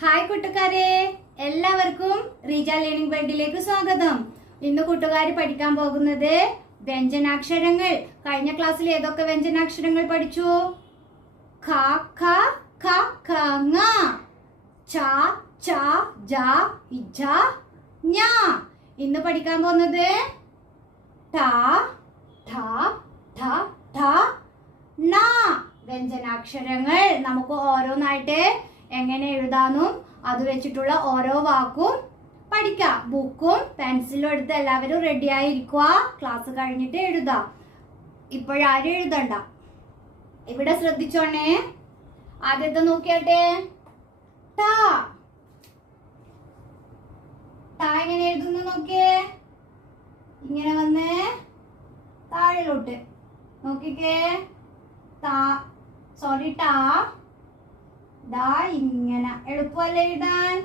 Hi കൂട്ടുകാരെ എല്ലാവർക്കും Reeja learning ബെഡിലേക്ക് സ്വാഗതം. ഇന്ന് കൂട്ടുകാർ പഠിക്കാൻ പോകുന്നത് വ്യഞ്ജനാക്ഷരങ്ങൾ. കഴിഞ്ഞ ക്ലാസ്സിൽ ഏതൊക്കെ വ്യഞ്ജനാക്ഷരങ്ങൾ പഠിച്ചു? ങ. ച ജ ഞ ഇന്ന് പഠിക്കാൻ പോകുന്നത് ട ഠ ന വ്യഞ്ജനാക്ഷരങ്ങൾ നമുക്ക് ഓരോന്നായിട്ട് എങ്ങനെ എഴുതാനും അത് വെച്ചിട്ടുള്ള ഓരോ വാക്കും പഠിക്കാം. ബുക്കും പെൻസിലും എടുത്ത് എല്ലാവരും റെഡി ആയിരിക്കുക. ക്ലാസ് കഴിഞ്ഞിട്ട് എഴുതാം. ഇപ്പോഴാരും എഴുതണ്ട. ഇവിടെ ശ്രദ്ധിച്ചോണേ. ആദ്യത്തെ നോക്കിയാട്ടെ. എങ്ങനെ എഴുതുന്നു നോക്കിയേ. ഇങ്ങനെ വന്ന്. താഴിലോട്ട് നോക്കിക്കേ. താ. സോറി ടാ ദാ ഇങ്ങനെ. എളുപ്പമല്ലേ എഴുതാൻ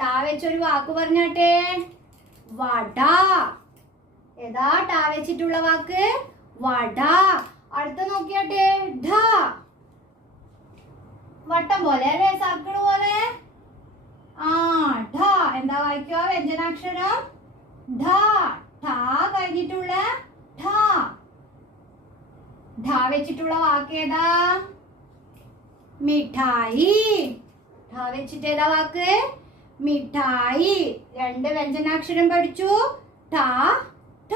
ടാ വെച്ചൊരു വാക്ക് പറഞ്ഞാട്ടെ. വട. ഏതാ ടാ വെച്ചിട്ടുള്ള വാക്ക്? വട. അടുത്ത നോക്കിയാട്ടെ. വട്ടം പോലെ അല്ലേ? സർക്കിൾ പോലെ. ആ ഢ. എന്താ വായിക്കുക? വ്യഞ്ജനാക്ഷരം. ഢ. ഠ കഴിഞ്ഞിട്ടുള്ള ഠ ഢ വെച്ചിട്ടുള്ള വാക്ക് ഏതാ? മിഠായി. ഠ വെച്ചിട്ട് ഏതാ വാക്ക്? മിഠായി. രണ്ട് വ്യഞ്ജനാക്ഷരം പഠിച്ചു. ഠ ഠ.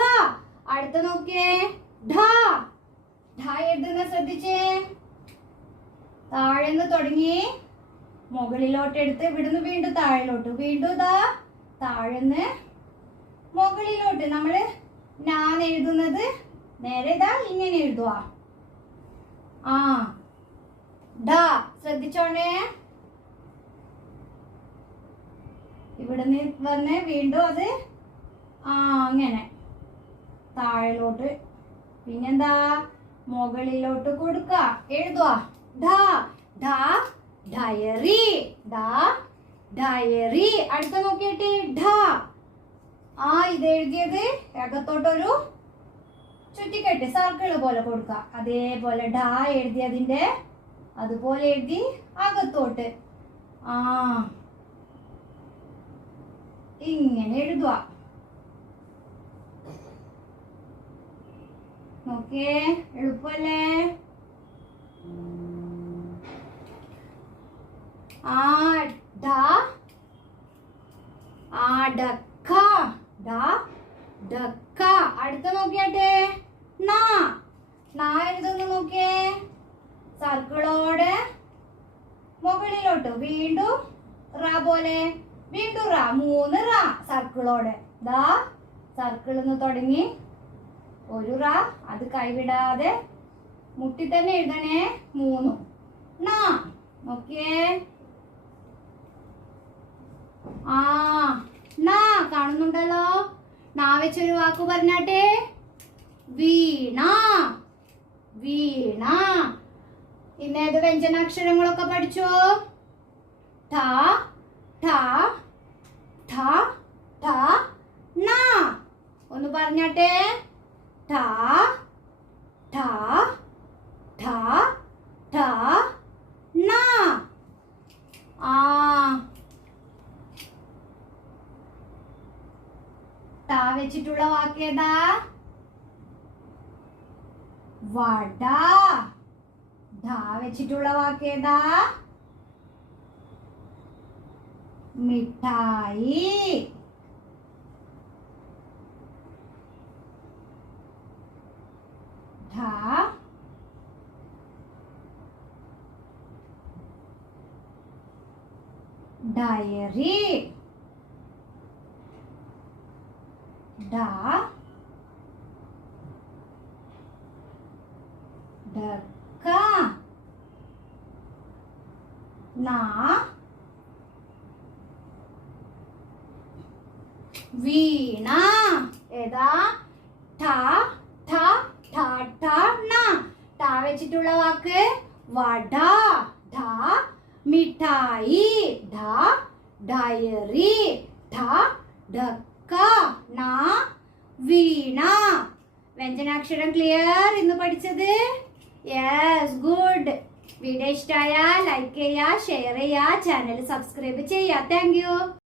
അടുത്ത നോക്കിയേ. ഠ. ഠ എഴുതുന്ന ശ്രദ്ധിച്ചേ. താഴെന്ന് തുടങ്ങി. മുകളിലോട്ട് എടുത്ത് ഇവിടുന്ന് വീണ്ടും താഴെലോട്ട് വീണ്ടും ഇതാ. താഴെന്ന് മുകളിലോട്ട്. നമ്മൾ ഞാൻ എഴുതുന്നത് നേരെ ഇതാ ഇങ്ങനെ എഴുതുക ആ. ഡ ശ്രദ്ധിച്ചോണേ. ഇവിടുന്ന് വന്ന് വീണ്ടും അത്. ആ അങ്ങനെ. താഴെലോട്ട്. പിന്നെന്താ? മുകളിലോട്ട് കൊടുക്ക. എഴുതുക ഡ ഡ ഡയറി. ഡ ഡയറി. അടുത്ത നോക്കിയിട്ട് ഢ ആ ഇത് എഴുതിയത് അകത്തോട്ടൊരു ചുറ്റിക്കെട്ട് സർക്കിൾ പോലെ കൊടുക്കുക. അതേപോലെ ഡാ എഴുതി അതിന്റെ അതുപോലെ എഴുതി അകത്തോട്ട്. ആ. ഇങ്ങനെ എഴുതുക. നോക്കേ എളുപ്പല്ലേ? ആ ഡ. ആ ഡ. ഡക്ക അടുത്ത നോക്കിയാട്ടെ. നാ നാ എഴുതുന്നു നോക്കിയേ? സർക്കിളോടെ മുകളിലോട്ട്. വീണ്ടും റ പോലെ. വീണ്ടും റ മൂന്ന് റ സർക്കിളോടെ. ദാ സർക്കിളിൽ നിന്ന് തുടങ്ങി. ഒരു റ അത് കൈവിടാതെ മുട്ടി തന്നെ എഴുതണേ. മൂന്നും. നാ നോക്കിയേ. ആ നാ കാണുന്നുണ്ടല്ലോ. നാ വെച്ചൊരു വാക്ക് പറഞ്ഞാട്ടെ? വീണ. വീണ. ഇന്ന് ഏത് വ്യഞ്ജനാക്ഷരങ്ങളൊക്കെ പഠിച്ചോ? ഒന്ന് പറഞ്ഞാട്ടെ? ആ ടാ വെച്ചിട്ടുള്ള വാക്കേതാ വട. ധാ വെച്ചിട്ടുള്ള വാക്കേതാ മിഠായി. ധ ഡയറി. ഡ ഡക്ക നാ വീണ ഏതാ ഠ ഠ ഠ ഠ ണ ഠ വെച്ചിട്ടുള്ള വാക്ക് വട ധ മിഠായി ധ ഡയറി ധ ഡക്ക ന വീണ വ്യഞ്ജനാക്ഷരം ക്ലിയർ ഇന്ന് പഠിച്ചത്? യെസ് ഗുഡ് വീഡിയോ ഇഷ്ടമായ ലൈക്ക് ചെയ്യുക ഷെയർ ചെയ്യുക ചാനൽ സബ്സ്ക്രൈബ് ചെയ്യുക താങ്ക്